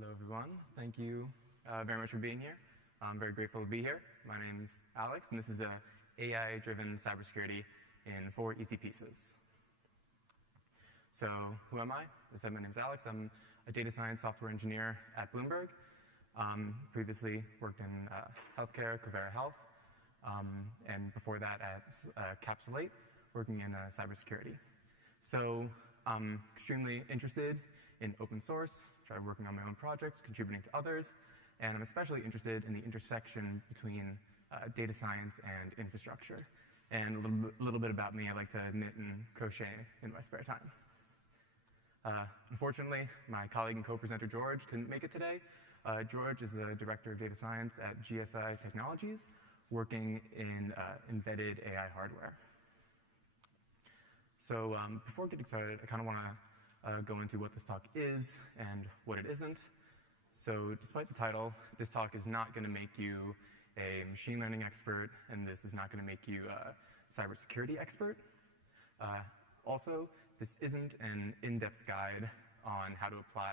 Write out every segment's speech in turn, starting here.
Hello, everyone. Thank you very much for being here. I'm very grateful to be here. My name's Alex, and this is a AI-driven cybersecurity in 4 easy pieces. So who am I? As I said, my name's Alex. I'm a data science software engineer at Bloomberg. Previously worked in healthcare, Covera Health, and before that at Capsulate, working in cybersecurity. So I'm extremely interested in open source, try working on my own projects, contributing to others, and I'm especially interested in the intersection between data science and infrastructure. And a little bit about me, I like to knit and crochet in my spare time. Unfortunately, my colleague and co-presenter George couldn't make it today. George is the director of data science at GSI Technologies, working in embedded AI hardware. So before getting started, I kind of want to go into what this talk is and what it isn't. So despite the title, this talk is not going to make you a machine learning expert, and this is not going to make you a cybersecurity expert. Also, this isn't an in-depth guide on how to apply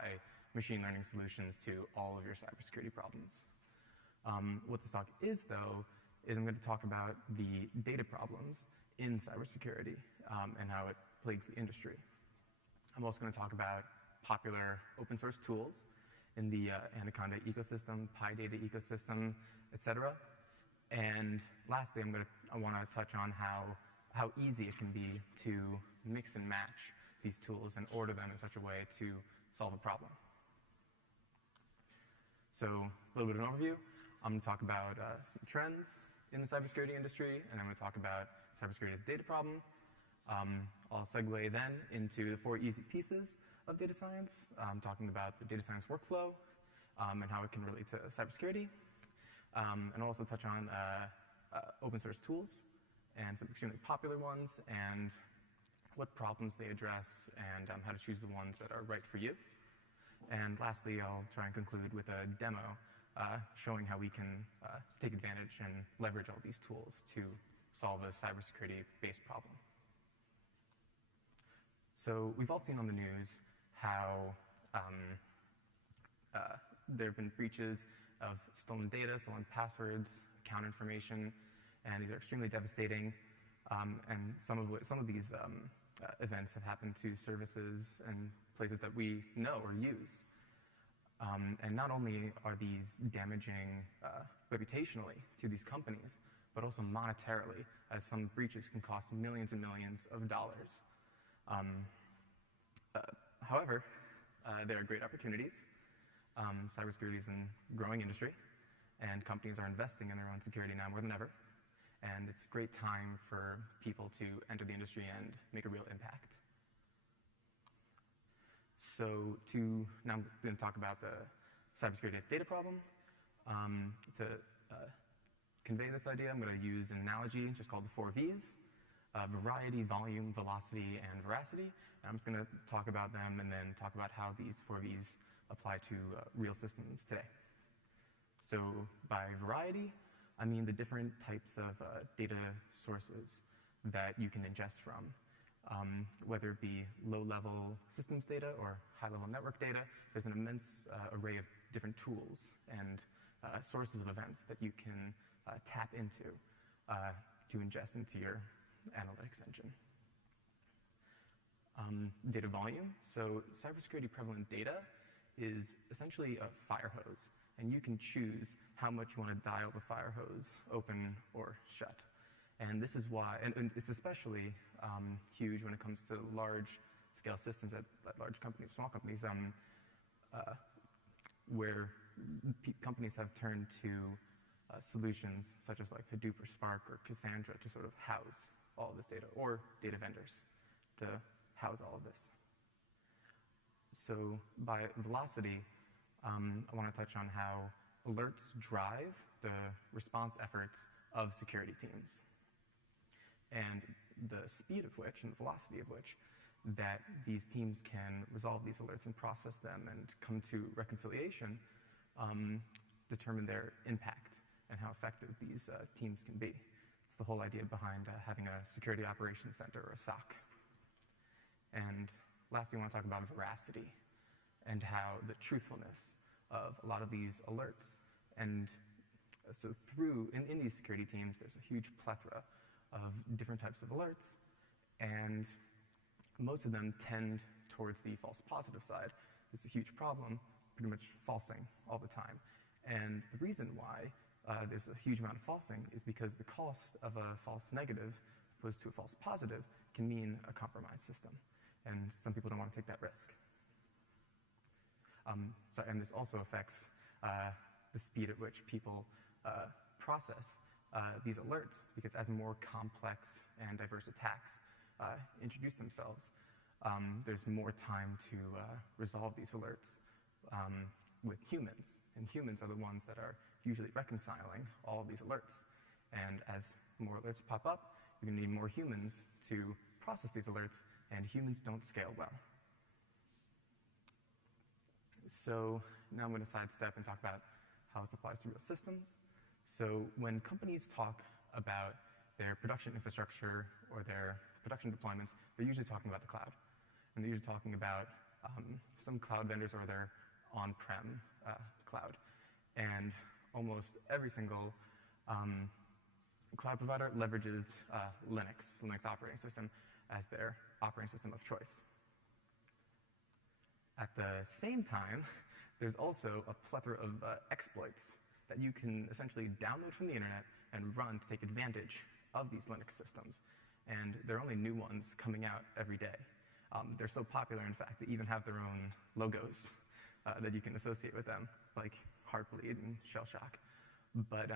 machine learning solutions to all of your cybersecurity problems. What this talk is, though, is I'm going to talk about the data problems in cybersecurity and how it plagues the industry. I'm also going to talk about popular open source tools in the Anaconda ecosystem, PyData ecosystem, et cetera. And lastly, I want to touch on how easy it can be to mix and match these tools and order them in such a way to solve a problem. So a little bit of an overview. I'm going to talk about some trends in the cybersecurity industry, and I'm going to talk about cybersecurity as a data problem. I'll segue then into the 4 easy pieces of data science. I'm talking about the data science workflow and how it can relate to cybersecurity. And I'll also touch on open source tools and some extremely popular ones and what problems they address and how to choose the ones that are right for you. And lastly, I'll try and conclude with a demo showing how we can take advantage and leverage all these tools to solve a cybersecurity-based problem. So we've all seen on the news how there have been breaches of stolen data, stolen passwords, account information, and these are extremely devastating. And some of these events have happened to services and places that we know or use. And not only are these damaging reputationally to these companies, but also monetarily, as some breaches can cost millions and millions of dollars. However, there are great opportunities. Cybersecurity is a growing industry, and companies are investing in their own security now more than ever. And it's a great time for people to enter the industry and make a real impact. So now I'm going to talk about the cybersecurity as data problem. To convey this idea, I'm going to use an analogy just called the 4 V's. Variety, volume, velocity, and veracity. And I'm just going to talk about them and then talk about how these 4 V's apply to real systems today. So by variety, I mean the different types of data sources that you can ingest from, whether it be low-level systems data or high-level network data. There's an immense array of different tools and sources of events that you can tap into to ingest into your analytics engine. Data volume. So cybersecurity prevalent data is essentially a fire hose, and you can choose how much you want to dial the fire hose open or shut. And this is why, and it's especially huge when it comes to large-scale systems at large companies, small companies, where companies have turned to solutions such as like Hadoop or Spark or Cassandra to sort of house all of this data, or data vendors to house all of this. So by velocity, I want to touch on how alerts drive the response efforts of security teams, and the speed of which and the velocity of which that these teams can resolve these alerts and process them and come to reconciliation determine their impact and how effective these teams can be. It's the whole idea behind having a security operations center, or a SOC. And lastly, I want to talk about veracity and how the truthfulness of a lot of these alerts. And so in these security teams, there's a huge plethora of different types of alerts, and most of them tend towards the false positive side. It's a huge problem, pretty much falsing all the time. And the reason why there's a huge amount of falsing is because the cost of a false negative opposed to a false positive can mean a compromised system. And some people don't want to take that risk. And this also affects the speed at which people process these alerts, because as more complex and diverse attacks introduce themselves, there's more time to resolve these alerts with humans. And humans are the ones that are usually reconciling all of these alerts. And as more alerts pop up, you're going to need more humans to process these alerts, and humans don't scale well. So now I'm going to sidestep and talk about how this applies to real systems. So when companies talk about their production infrastructure or their production deployments, they're usually talking about the cloud. And they're usually talking about some cloud vendors or their on-prem cloud. And almost every single cloud provider leverages Linux operating system, as their operating system of choice. At the same time, there's also a plethora of exploits that you can essentially download from the internet and run to take advantage of these Linux systems. And there are only new ones coming out every day. They're so popular, in fact, they even have their own logos that you can associate with them, like Heartbleed and Shellshock. But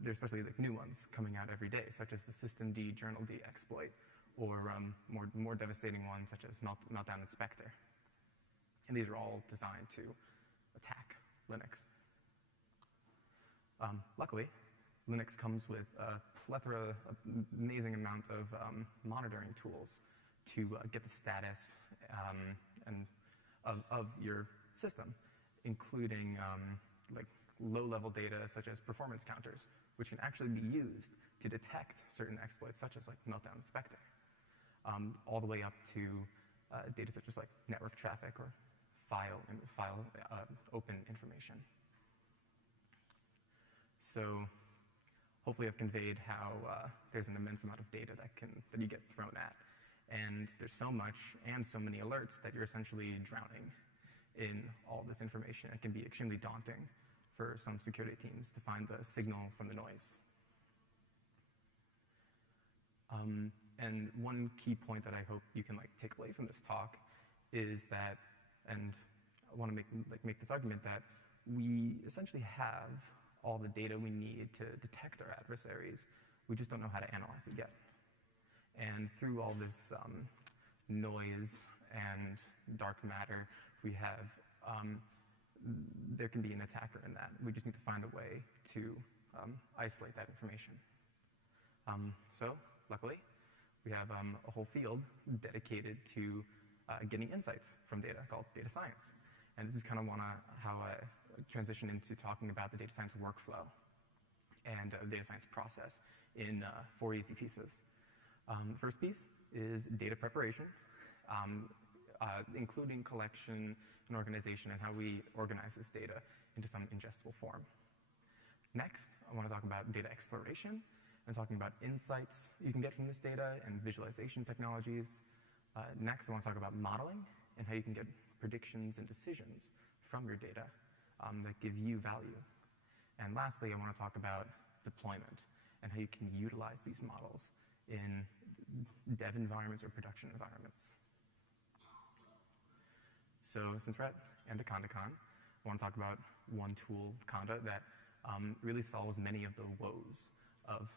there's especially like new ones coming out every day, such as the systemd journald exploit, or more devastating ones such as Meltdown and Spectre. And these are all designed to attack Linux. Luckily, Linux comes with a plethora, amazing amount of monitoring tools to get the status of your system, including like low-level data such as performance counters, which can actually be used to detect certain exploits such as like Meltdown and Spectre, all the way up to data such as like network traffic or file open information. So hopefully I've conveyed how there's an immense amount of data that you get thrown at. And there's so much and so many alerts that you're essentially drowning in all this information. It can be extremely daunting for some security teams to find the signal from the noise. And one key point that I hope you can take away from this talk is that, and I want to make this argument, that we essentially have all the data we need to detect our adversaries. We just don't know how to analyze it yet. And through all this noise and dark matter we have, there can be an attacker in that. We just need to find a way to isolate that information. So luckily, we have a whole field dedicated to getting insights from data called data science. And this is kind of how I transition into talking about the data science workflow and data science process in 4 easy pieces. The first piece is data preparation, including collection and organization and how we organize this data into some ingestible form. Next, I want to talk about data exploration and talking about insights you can get from this data and visualization technologies. Next, I want to talk about modeling and how you can get predictions and decisions from your data that give you value. And lastly, I want to talk about deployment and how you can utilize these models in dev environments or production environments. So since we're at ANACONDACOM, I want to talk about one tool, Conda, that really solves many of the woes of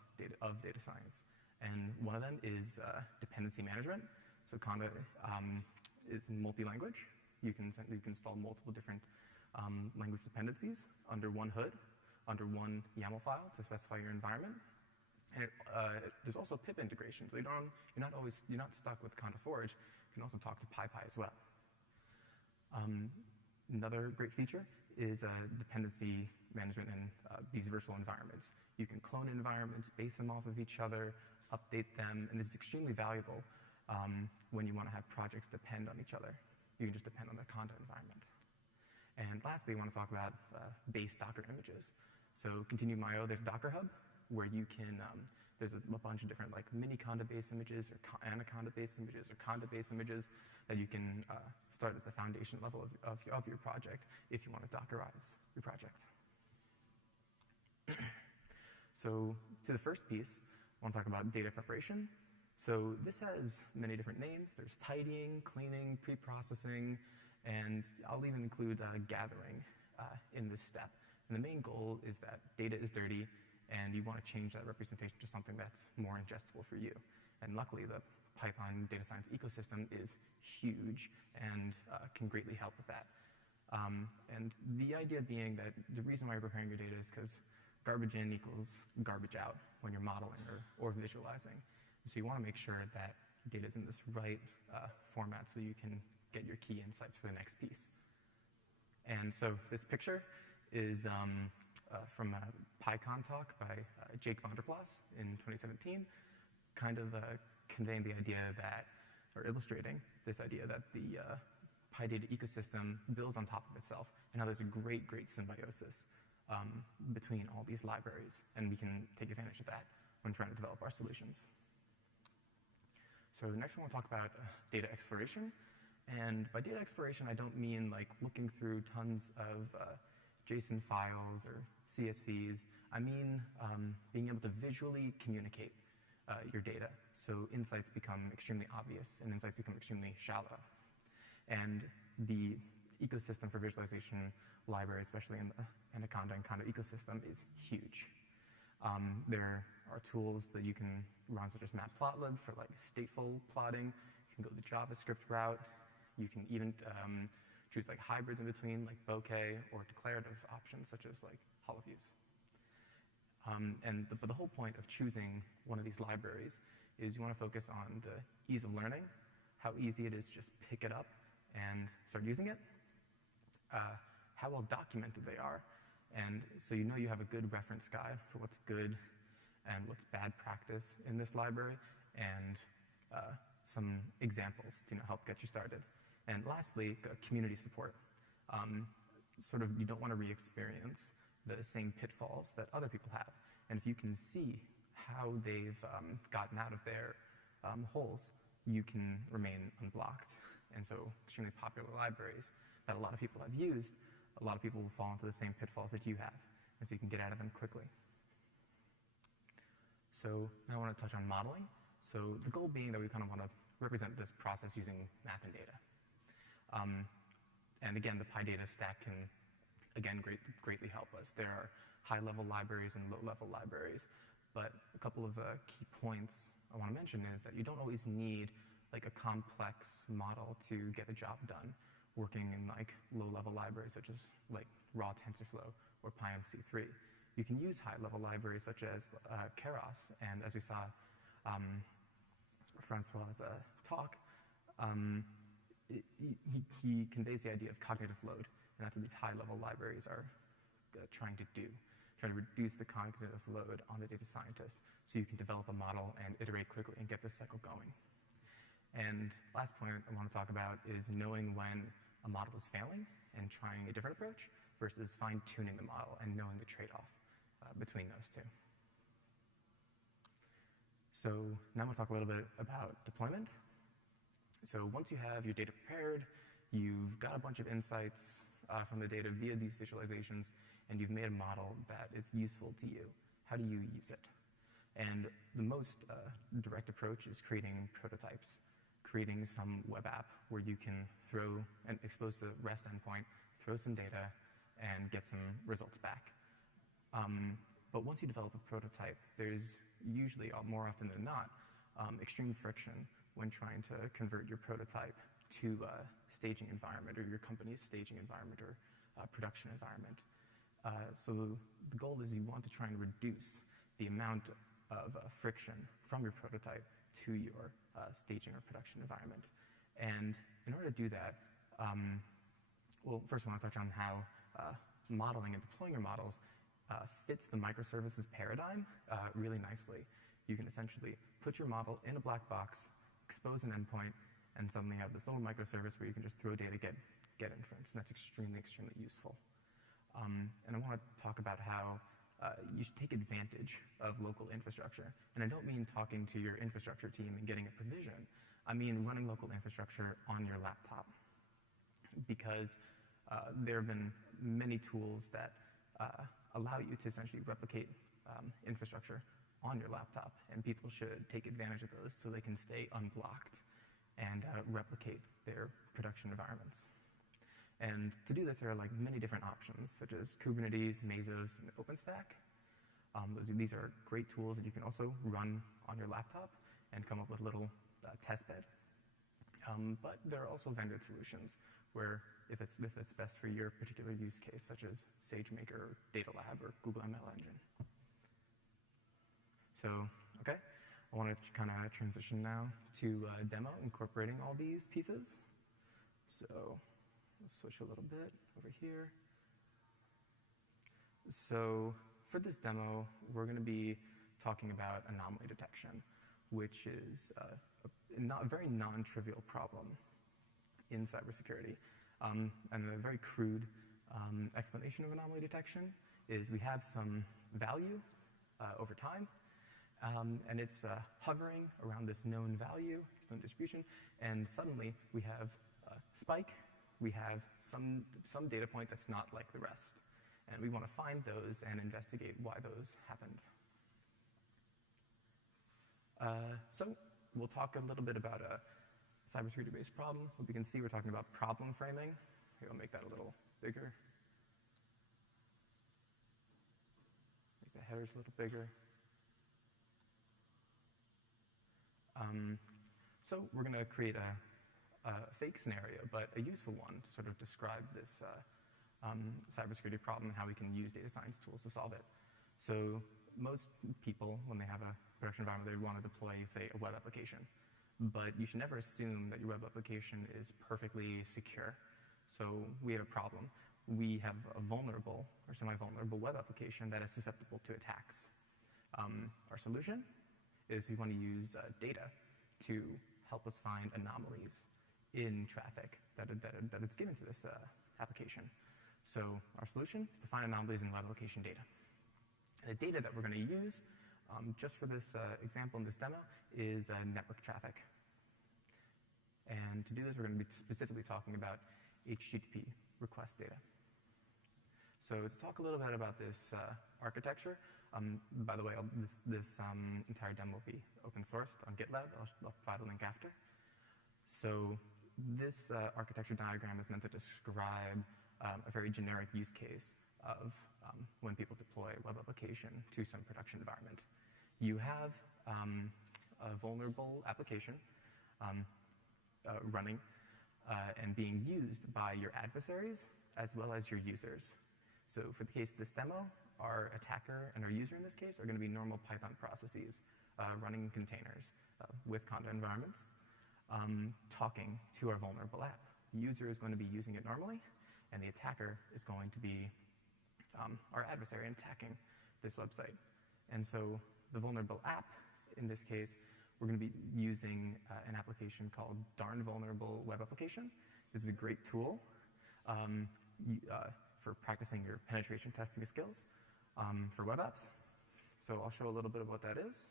data science. And one of them is dependency management. So Conda is multi-language. You can install multiple different language dependencies under one hood, under one YAML file to specify your environment. And there's also pip integration, so you're not stuck with Conda Forge. You can also talk to PyPy as well. Another great feature is dependency management in these virtual environments. You can clone environments, base them off of each other, update them, and this is extremely valuable when you want to have projects depend on each other. You can just depend on the Conda environment. And lastly, I want to talk about base Docker images. So continued Mayo, there's Docker Hub, where you can, there's a bunch of different like mini conda base images or Anaconda base images or conda base images that you can start as the foundation level of your project if you want to Dockerize your project. So to the first piece, I want to talk about data preparation. So this has many different names. There's tidying, cleaning, pre-processing, and I'll even include gathering in this step. And the main goal is that data is dirty, and you want to change that representation to something that's more ingestible for you. And luckily, the Python data science ecosystem is huge and can greatly help with that. And the idea being that the reason why you're preparing your data is because garbage in equals garbage out when you're modeling or visualizing. So you want to make sure that data is in this right format so you can get your key insights for the next piece. And so this picture is from a PyCon talk by Jake Vanderplas in 2017, kind of conveying the idea that, or illustrating this idea that the PyData ecosystem builds on top of itself, and how there's a great, great symbiosis between all these libraries, and we can take advantage of that when trying to develop our solutions. So next I want to talk about data exploration. And by data exploration, I don't mean like looking through tons of JSON files or CSVs. I mean being able to visually communicate your data so insights become extremely obvious and insights become extremely shallow. And the ecosystem for visualization library, especially in the Anaconda and Conda ecosystem, is huge. There are tools that you can run, such as matplotlib for like stateful plotting. You can go the JavaScript route. You can even choose like hybrids in between, like bokeh, or declarative options such as like holoviews. But the whole point of choosing one of these libraries is you want to focus on the ease of learning, how easy it is to just pick it up and start using it, how well documented they are, and so you know you have a good reference guide for what's good and what's bad practice in this library, and some examples to help get you started. And lastly, community support. Sort of you don't want to re-experience the same pitfalls that other people have. And if you can see how they've gotten out of their holes, you can remain unblocked. And so extremely popular libraries that a lot of people have used, a lot of people will fall into the same pitfalls that you have. And so you can get out of them quickly. So now I want to touch on modeling. So the goal being that we kind of want to represent this process using math and data. And again, the PyData stack can, again, greatly help us. There are high-level libraries and low-level libraries. But a couple of key points I want to mention is that you don't always need like a complex model to get the job done working in like low-level libraries such as like raw TensorFlow or PyMC3. You can use high-level libraries such as Keras, and as we saw Francois' talk, he conveys the idea of cognitive load, and that's what these high-level libraries are trying to do, trying to reduce the cognitive load on the data scientist so you can develop a model and iterate quickly and get this cycle going. And last point I want to talk about is knowing when a model is failing and trying a different approach versus fine-tuning the model and knowing the trade-off between those two. So now I'm going to talk a little bit about deployment. So once you have your data prepared, you've got a bunch of insights from the data via these visualizations, and you've made a model that is useful to you. How do you use it? And the most direct approach is creating prototypes, creating some web app where you can throw and expose the REST endpoint, throw some data, and get some results back. But once you develop a prototype, there's usually, more often than not, extreme friction when trying to convert your prototype to a staging environment or your company's staging environment or production environment. So the goal is you want to try and reduce the amount of friction from your prototype to your staging or production environment. And in order to do that, well, first I want to touch on how modeling and deploying your models fits the microservices paradigm really nicely. You can essentially put your model in a black box, expose an endpoint, and suddenly you have this little microservice where you can just throw data, get inference, and that's extremely, extremely useful. And I want to talk about how you should take advantage of local infrastructure. And I don't mean talking to your infrastructure team and getting a provision. I mean running local infrastructure on your laptop. Because there have been many tools that allow you to essentially replicate infrastructure on your laptop, and people should take advantage of those so they can stay unblocked and replicate their production environments. And to do this, there are like many different options, such as Kubernetes, Mesos, and OpenStack. These are great tools that you can also run on your laptop and come up with little testbed. But there are also vendor solutions where if it's best for your particular use case, such as SageMaker, or Data Lab, or Google ML Engine. So, okay, I want to kind of transition now to a demo incorporating all these pieces. So let's switch a little bit over here. So for this demo, we're going to be talking about anomaly detection, which is a very non-trivial problem in cybersecurity. And a very crude explanation of anomaly detection is we have some value over time, and it's hovering around this known value, known distribution, and suddenly we have a spike, we have some data point that's not like the rest. And we want to find those and investigate why those happened. So we'll talk a little bit about a cybersecurity-based problem. Hope you can see we're talking about problem framing. Here, I'll make that a little bigger. Make the headers a little bigger. So we're going to create a fake scenario, but a useful one to sort of describe this cybersecurity problem and how we can use data science tools to solve it. So most people, when they have a production environment, they want to deploy, say, a web application. But you should never assume that your web application is perfectly secure. So we have a problem. We have a vulnerable or semi-vulnerable web application that is susceptible to attacks. Our solution is we want to use data to help us find anomalies in traffic that it's given to this application. So our solution is to find anomalies in web application data. The data that we're going to use, just for this example in this demo, is network traffic. And to do this, we're going to be specifically talking about HTTP request data. So to talk a little bit about this architecture, by the way, this entire demo will be open sourced on GitLab. I'll provide a link after. So this architecture diagram is meant to describe a very generic use case of when people deploy a web application to some production environment. You have a vulnerable application running and being used by your adversaries as well as your users. So for the case of this demo, our attacker and our user in this case are going to be normal Python processes running containers with conda environments, talking to our vulnerable app. The user is going to be using it normally, and the attacker is going to be our adversary attacking this website. And so the vulnerable app, in this case, we're going to be using an application called Darn Vulnerable Web Application. This is a great tool for practicing your penetration testing skills for web apps. So I'll show a little bit of what that is.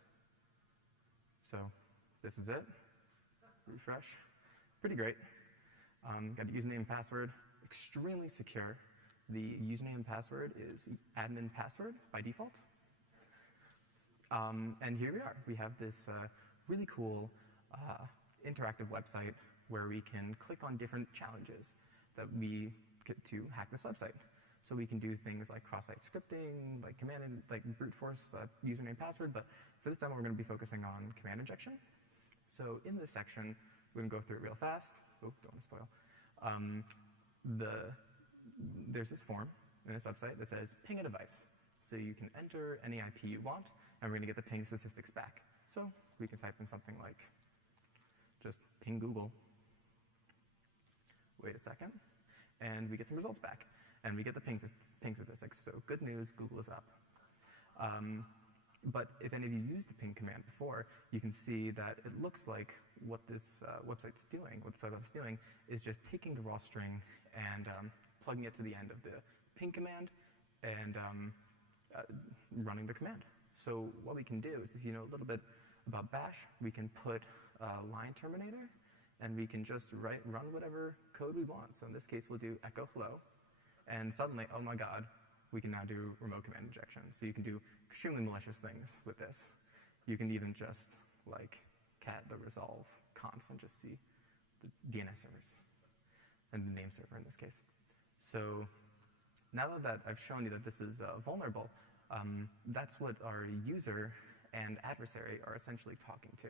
So this is it. Refresh. Pretty great. Got a username and password. Extremely secure. The username and password is admin password by default. And here we are. We have this really cool interactive website where we can click on different challenges that we get to hack this website. So we can do things like cross-site scripting, like command and like brute force username password. But for this demo, we're going to be focusing on command injection. So in this section, we're going to go through it real fast. Oh, don't want to spoil. There's this form in this website that says ping a device. So you can enter any IP you want, and we're going to get the ping statistics back. So we can type in something like just ping Google. Wait a second. And we get some results back. And we get the ping statistics. So good news, Google is up. But if any of you used the ping command before, you can see that it looks like what this website's doing, what the web app's doing, is just taking the raw string and plugging it to the end of the ping command and running the command. So what we can do is, if you know a little bit about bash, we can put a line terminator, and we can just run whatever code we want. So in this case, we'll do echo hello, and suddenly, oh my god, we can now do remote command injection. So you can do extremely malicious things with this. You can even just like cat the resolve conf and just see the DNS servers and the name server in this case. So now that I've shown you that this is vulnerable, that's what our user and adversary are essentially talking to.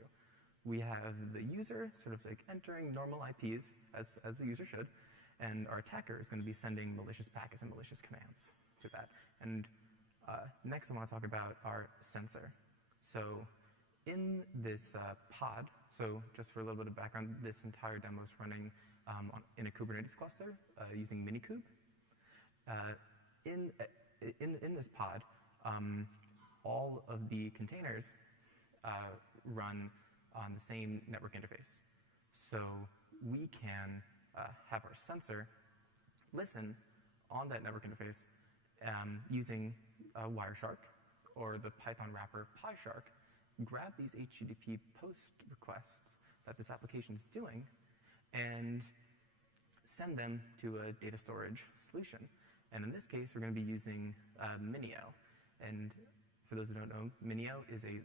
We have the user sort of like entering normal IPs, as the user should, and our attacker is going to be sending malicious packets and malicious commands to that. And next I want to talk about our sensor. So in this pod, so just for a little bit of background, this entire demo is running in a Kubernetes cluster using Minikube. In this pod, all of the containers run on the same network interface. So we can have our sensor listen on that network interface using Wireshark or the Python wrapper PyShark, grab these HTTP post requests that this application is doing, and send them to a data storage solution. And in this case, we're going to be using Minio. And for those who don't know, Minio is a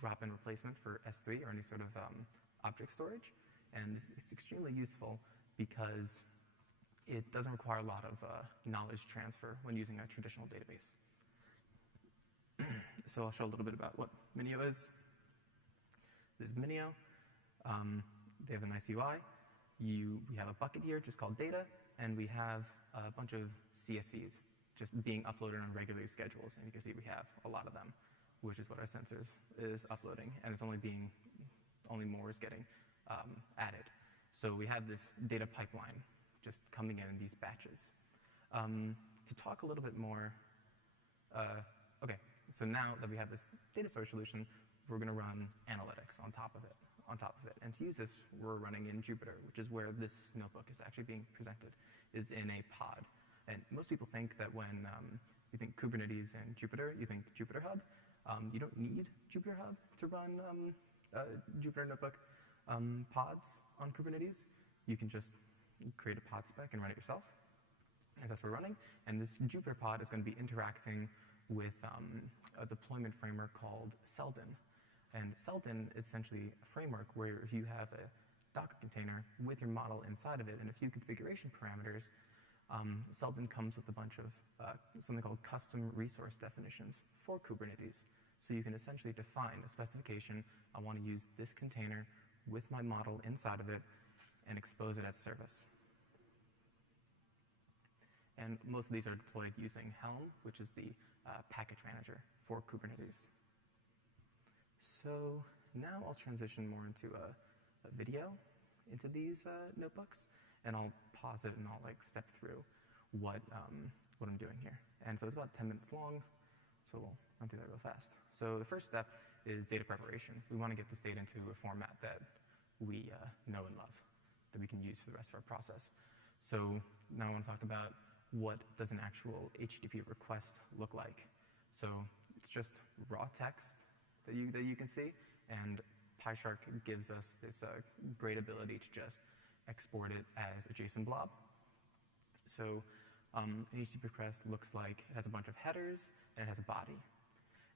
drop-in replacement for S3 or any sort of object storage. And this is extremely useful because it doesn't require a lot of knowledge transfer when using a traditional database. So I'll show a little bit about what Minio is. This is Minio. They have a nice UI. We have a bucket here just called data, and we have a bunch of CSVs just being uploaded on regular schedules. And you can see we have a lot of them, which is what our sensors is uploading, and it's only more is getting added. So we have this data pipeline just coming in these batches. To talk a little bit more, okay, so now that we have this data storage solution, we're going to run analytics on top of it. And to use this, we're running in Jupyter, which is where this notebook is actually being presented, is in a pod. And most people think that when you think Kubernetes and Jupyter, you think Jupyter Hub. You don't need Jupyter Hub to run Jupyter Notebook pods on Kubernetes. You can just create a pod spec and run it yourself. And that's what we're running. And this Jupyter pod is going to be interacting with a deployment framework called Seldon. And Seldon is essentially a framework where if you have a Docker container with your model inside of it and a few configuration parameters, Seldon comes with a bunch of something called custom resource definitions for Kubernetes. So you can essentially define a specification. I want to use this container with my model inside of it and expose it as service. And most of these are deployed using Helm, which is the package manager for Kubernetes. So now I'll transition more into a video into these notebooks, and I'll pause it and I'll step through what I'm doing here. And so it's about 10 minutes long, so we'll run through that real fast. So the first step is data preparation. We want to get this data into a format that we know and love, that we can use for the rest of our process. So now I want to talk about what does an actual HTTP request look like. So it's just raw text that you can see, and PyShark gives us this great ability to just export it as a JSON blob. So an HTTP request looks like it has a bunch of headers and it has a body.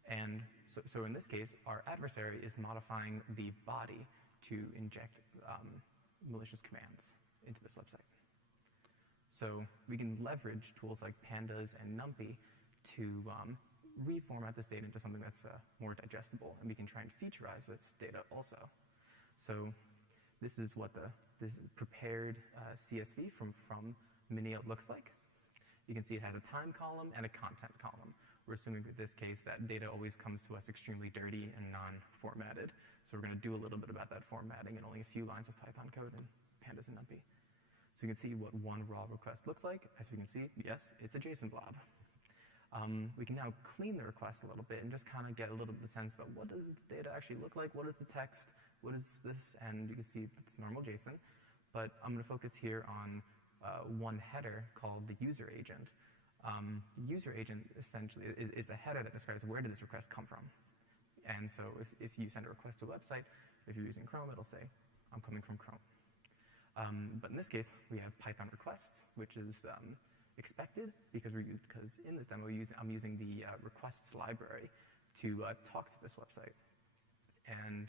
And so in this case, our adversary is modifying the body to inject malicious commands into this website. So we can leverage tools like pandas and NumPy to reformat this data into something that's more digestible, and we can try and featureize this data also. So this is what this prepared CSV from Minio looks like. You can see it has a time column and a content column. We're assuming in this case that data always comes to us extremely dirty and non-formatted. So we're going to do a little bit about that formatting and only a few lines of Python code in pandas and NumPy. So you can see what one raw request looks like. As you can see, yes, it's a JSON blob. we can now clean the request a little bit and just kind of get a little bit of sense about what does its data actually look like, what is the text, what is this, and you can see it's normal JSON. But I'm going to focus here on one header called the user agent. The user agent essentially is a header that describes where did this request come from. And so if you send a request to a website, if you're using Chrome, it'll say, I'm coming from Chrome. But in this case, we have Python requests, which is expected because in this demo I'm using the requests library to talk to this website. And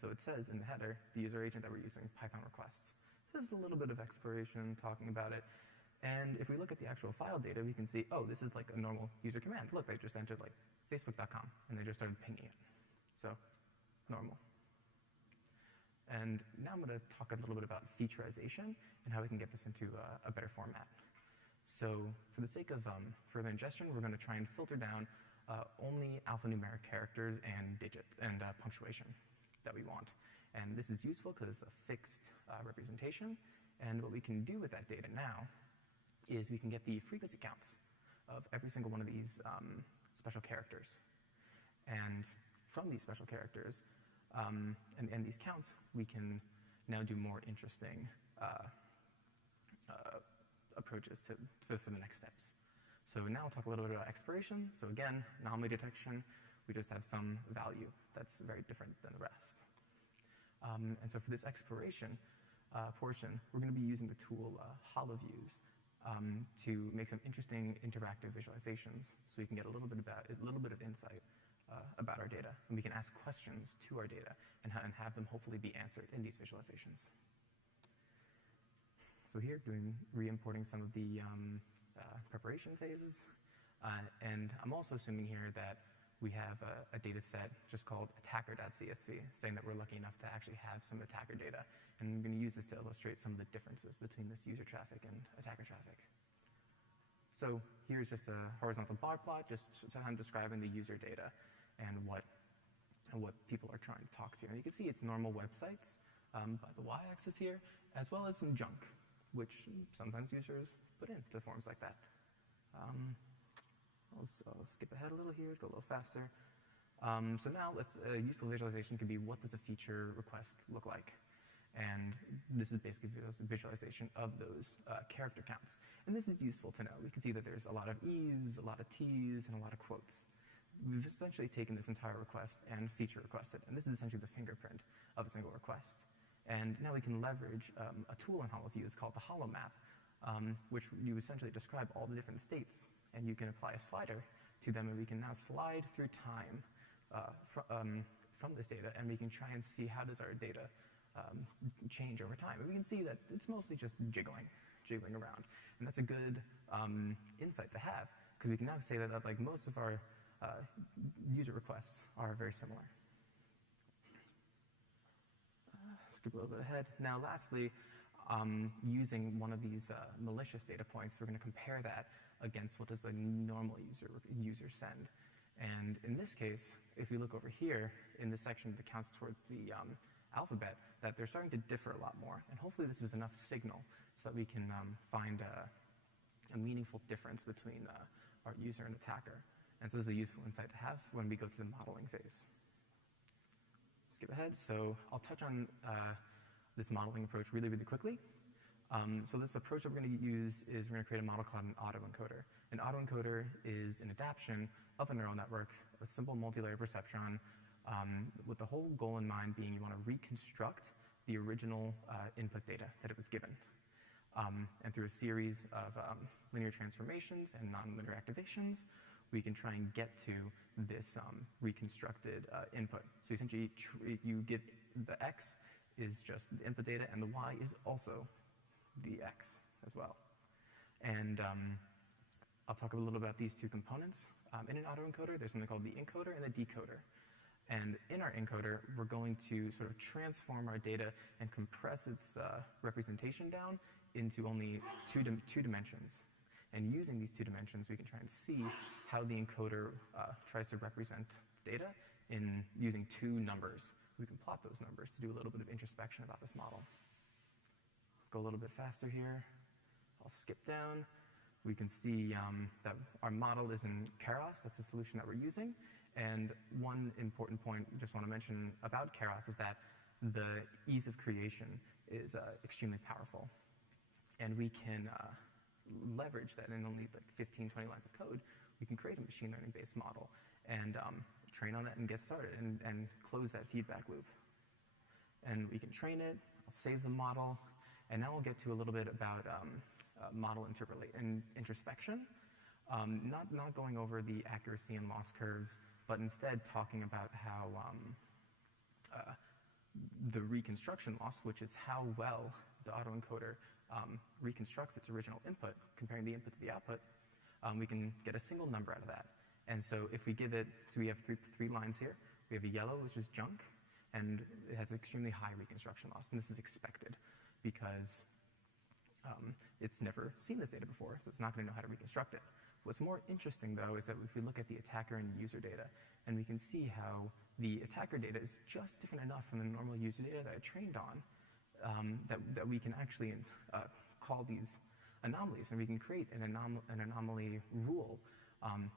so it says in the header, the user agent that we're using, Python requests. This is a little bit of exploration talking about it. And if we look at the actual file data, we can see, oh, this is like a normal user command. Look, they just entered like facebook.com, and they just started pinging it. So, normal. And now I'm going to talk a little bit about featureization and how we can get this into a better format. So for the sake of further ingestion, we're going to try and filter down only alphanumeric characters and digits and punctuation that we want. And this is useful because it's a fixed representation. And what we can do with that data now is we can get the frequency counts of every single one of these special characters. And from these special characters and these counts, we can now do more interesting approaches for the next steps. So now I'll talk a little bit about expiration. So again, anomaly detection, we just have some value that's very different than the rest. And so for this expiration portion, we're going to be using the tool HoloViews to make some interesting interactive visualizations so we can get a little bit of insight about our data. And we can ask questions to our data and have them hopefully be answered in these visualizations. So here, re-importing some of the preparation phases. And I'm also assuming here that we have a data set just called attacker.csv, saying that we're lucky enough to actually have some attacker data. And I'm going to use this to illustrate some of the differences between this user traffic and attacker traffic. So here's just a horizontal bar plot, just so I'm describing the user data and what people are trying to talk to. And you can see it's normal websites by the y-axis here, as well as some junk, which sometimes users put into forms like that. I'll skip ahead a little here, go a little faster. So now a useful visualization could be, what does a feature request look like? And this is basically visualization of those character counts. And this is useful to know. We can see that there's a lot of E's, a lot of T's, and a lot of quotes. We've essentially taken this entire request and feature requested, and this is essentially the fingerprint of a single request. And now we can leverage a tool in HoloViews called the HoloMap, which you essentially describe all the different states, and you can apply a slider to them, and we can now slide through time from this data, and we can try and see how does our data change over time. And we can see that it's mostly just jiggling around, and that's a good insight to have, because we can now say that like most of our user requests are very similar. Skip a little bit ahead. Now, lastly, using one of these malicious data points, we're going to compare that against what does a normal user send. And in this case, if we look over here in this section that counts towards the alphabet, that they're starting to differ a lot more. And hopefully this is enough signal so that we can find a meaningful difference between our user and attacker. And so this is a useful insight to have when we go to the modeling phase. Skip ahead. So I'll touch on this modeling approach really, really quickly. So this approach that we're going to use is we're going to create a model called an autoencoder. An autoencoder is an adaptation of a neural network, a simple multi-layer perceptron, with the whole goal in mind being you want to reconstruct the original input data that it was given. And through a series of linear transformations and nonlinear activations, we can try and get to this reconstructed input. So essentially, you give the x is just the input data, and the y is also the x as well. And I'll talk a little about these two components. In an autoencoder, there's something called the encoder and the decoder. And in our encoder, we're going to sort of transform our data and compress its representation down into only two dimensions. And using these 2 dimensions, we can try and see how the encoder tries to represent data in using 2 numbers. We can plot those numbers to do a little bit of introspection about this model. Go a little bit faster here. I'll skip down. we can see that our model is in Keras. That's the solution that we're using. And one important point I just want to mention about Keras is that the ease of creation is extremely powerful. And we can leverage that in only like 15, 20 lines of code. We can create a machine learning-based model and train on it and get started and close that feedback loop. And we can train it, I'll save the model, and now we'll get to a little bit about model introspection. Not going over the accuracy and loss curves, but instead talking about how the reconstruction loss, which is how well the autoencoder reconstructs its original input, comparing the input to the output, we can get a single number out of that. And so if we give it, so we have three lines here. We have a yellow, which is junk, and it has extremely high reconstruction loss. And this is expected because it's never seen this data before, so it's not going to know how to reconstruct it. What's more interesting, though, is that if we look at the attacker and user data, and we can see how the attacker data is just different enough from the normal user data that it trained on, that we can actually call these anomalies, and we can create an anomaly rule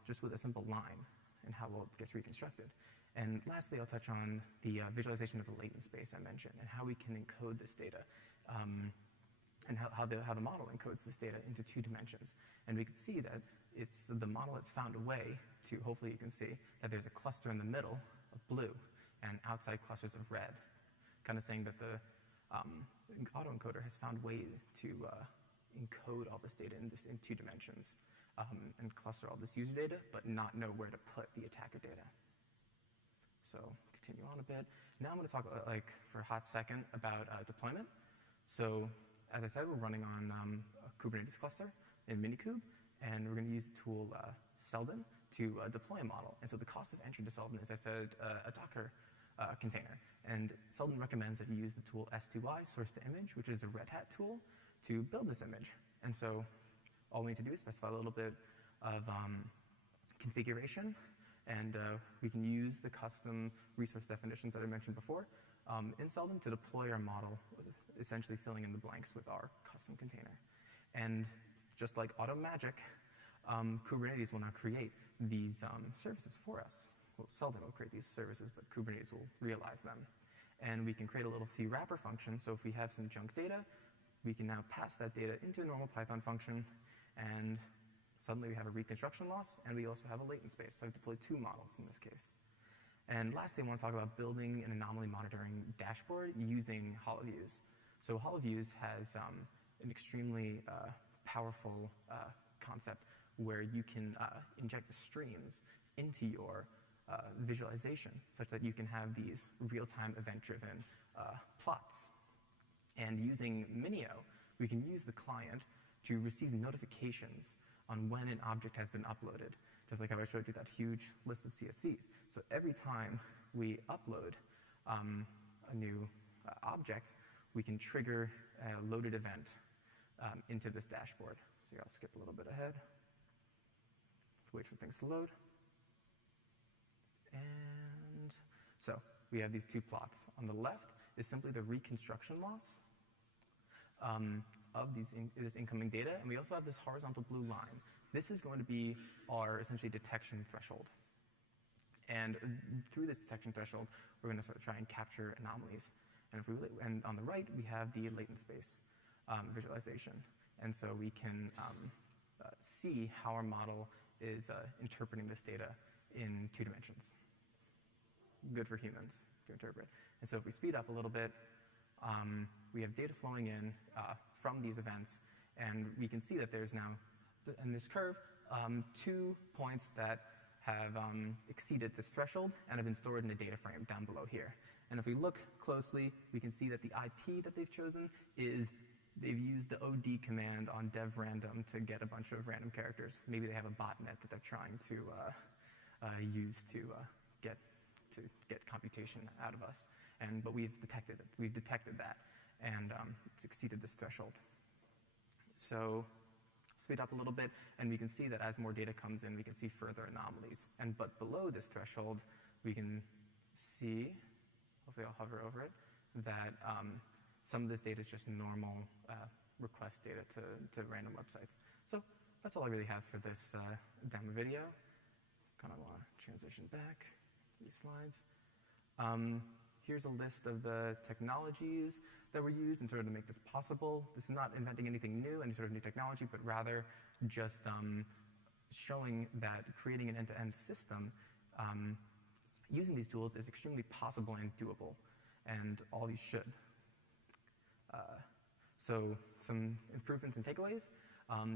just with a simple line and how well it gets reconstructed. And lastly, I'll touch on the visualization of the latent space I mentioned and how we can encode this data and how the model encodes this data into 2 dimensions. And we can see that the model has found a way to, hopefully you can see, that there's a cluster in the middle of blue and outside clusters of red, kind of saying that the autoencoder has found a way to encode all this data in 2 dimensions and cluster all this user data, but not know where to put the attacker data. So continue on a bit. Now I'm going to talk for a hot second about deployment. So as I said, we're running on a Kubernetes cluster in Minikube, and we're going to use the tool Seldon to deploy a model. And so the cost of entry to Seldon is, as I said, a Docker container. And Seldon recommends that you use the tool S2Y, source to image, which is a Red Hat tool, to build this image. And so all we need to do is specify a little bit of configuration, and we can use the custom resource definitions that I mentioned before in Seldon to deploy our model, essentially filling in the blanks with our custom container. And just like auto magic, Kubernetes will now create these services for us. Well, Seldon will create these services, but Kubernetes will realize them. And we can create a little few wrapper functions. So if we have some junk data, we can now pass that data into a normal Python function, and suddenly we have a reconstruction loss, and we also have a latent space. So I've deployed 2 models in this case. And lastly, I want to talk about building an anomaly monitoring dashboard using HoloViews. So HoloViews has an extremely powerful concept where you can inject streams into your visualization such that you can have these real-time event-driven plots. And using Minio, we can use the client to receive notifications on when an object has been uploaded, just like how I showed you that huge list of CSVs. So every time we upload a new object, we can trigger a loaded event into this dashboard. So here, I'll skip a little bit ahead. Let's wait for things to load. And so we have these 2 plots. On the left is simply the reconstruction loss of this incoming data, and we also have this horizontal blue line. This is going to be our essentially detection threshold. And through this detection threshold, we're going to sort of try and capture anomalies. And on the right, we have the latent space visualization. And so we can see how our model is interpreting this data in 2 dimensions. Good for humans to interpret. And so if we speed up a little bit, we have data flowing in from these events, and we can see that there's now, in this curve, 2 points that have exceeded this threshold and have been stored in a data frame down below here. And if we look closely, we can see that the IP that they've chosen is they've used the OD command on dev_random to get a bunch of random characters. Maybe they have a botnet that they're trying to use to get computation out of us. But we've detected it. We've detected that, and it's exceeded this threshold. So speed up a little bit, and we can see that as more data comes in, we can see further anomalies. But below this threshold, we can see, hopefully I'll hover over it, that some of this data is just normal request data to random websites. So that's all I really have for this demo video. Kind of want to transition back to these slides. Here's a list of the technologies that were used in order to make this possible. This is not inventing anything new, any sort of new technology, but rather just showing that creating an end-to-end system using these tools is extremely possible and doable, and all you should. So some improvements and takeaways.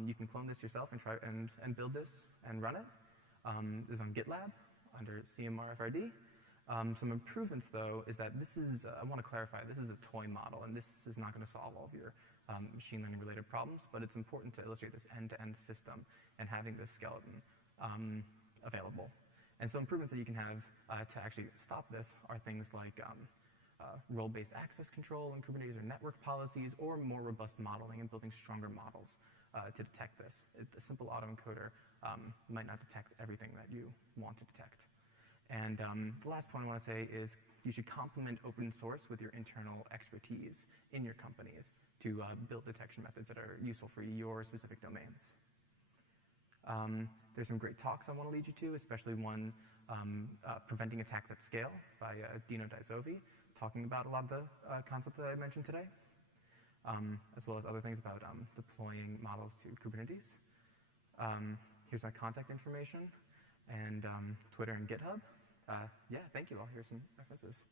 You can clone this yourself and try and build this and run it. This is on GitLab under CMRFRD. Some improvements, though, is that this is, I want to clarify, this is a toy model, and this is not going to solve all of your machine learning related problems, but it's important to illustrate this end-to-end system and having this skeleton available. And so improvements that you can have to actually stop this are things like role-based access control in Kubernetes or network policies, or more robust modeling and building stronger models to detect this. A simple autoencoder might not detect everything that you want to detect. And the last point I want to say is you should complement open source with your internal expertise in your companies to build detection methods that are useful for your specific domains. There's some great talks I want to lead you to, especially one Preventing Attacks at Scale by Dino Daisovi, talking about a lot of the concepts that I mentioned today, as well as other things about deploying models to Kubernetes. Here's my contact information, and Twitter and GitHub. Yeah, thank you. I'll hear some references.